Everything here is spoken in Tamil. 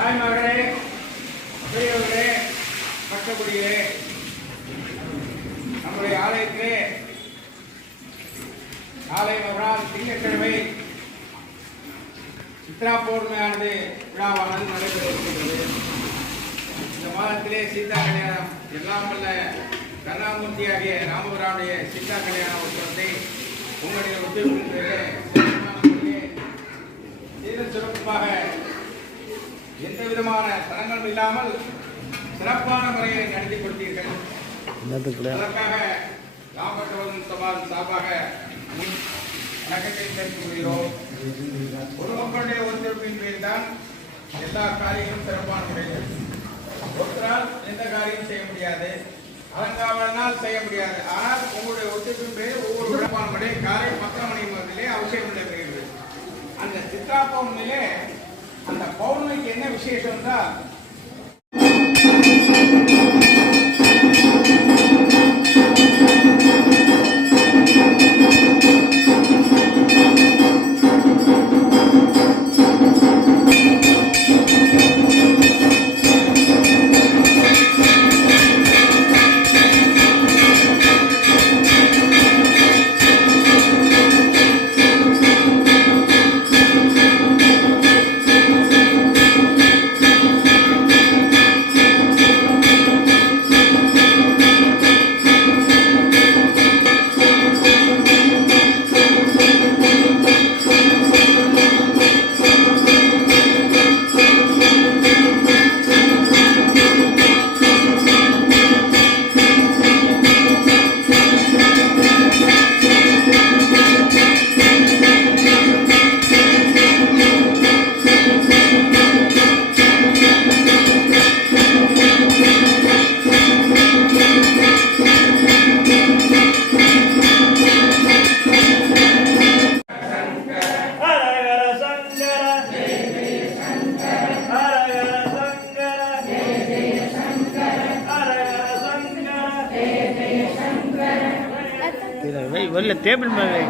தாய்மார்களே, பெரியவர்களே, பட்டக்குடியே, நம்முடைய ஆலயத்திலே நாளை மறுநாள் திங்கட்கிழமை சித்ரா பௌர்ணமியானது விழாவானது நடைபெற இருக்கின்றது. இந்த மாதத்திலே சீதா கல்யாணம் எல்லாம் வல்ல கருணாமூர்த்தி ஆகிய ராமபுரானுடைய சீதா கல்யாண உற்சவத்தை உங்களுடைய உத்தியோகத்திலே சிறப்பாக எந்த விதமான தடங்களும் இல்லாமல் சிறப்பான முறையை நடத்தி கொடுத்தீர்கள். அதற்காக ராமபுரம் சமாஜ் சார்பாக வணக்கத்தை தெரிவித்துக் கொள்கிறோம். பொதுமக்களுடைய ஒத்துழைப்பின் பேரில் தான் எல்லா காரியங்களும் சிறப்பான முறையில். ஒருத்தரால் எந்த காரியம் செய்ய முடியாது, அலங்காவனால் செய்ய முடியாது. ஆனால் உங்களுடைய ஒத்துழைப்பின் பேரில் ஒவ்வொரு சிறப்பான முறை காலை 10 மணி முதலே அவசியம் நடைபெறுகிறது. அந்த சித்ரா பௌர்ணமியிலே அந்த பௌர்ணமிக்கு என்ன விசேஷம் என்றால் டேபிள் மேலே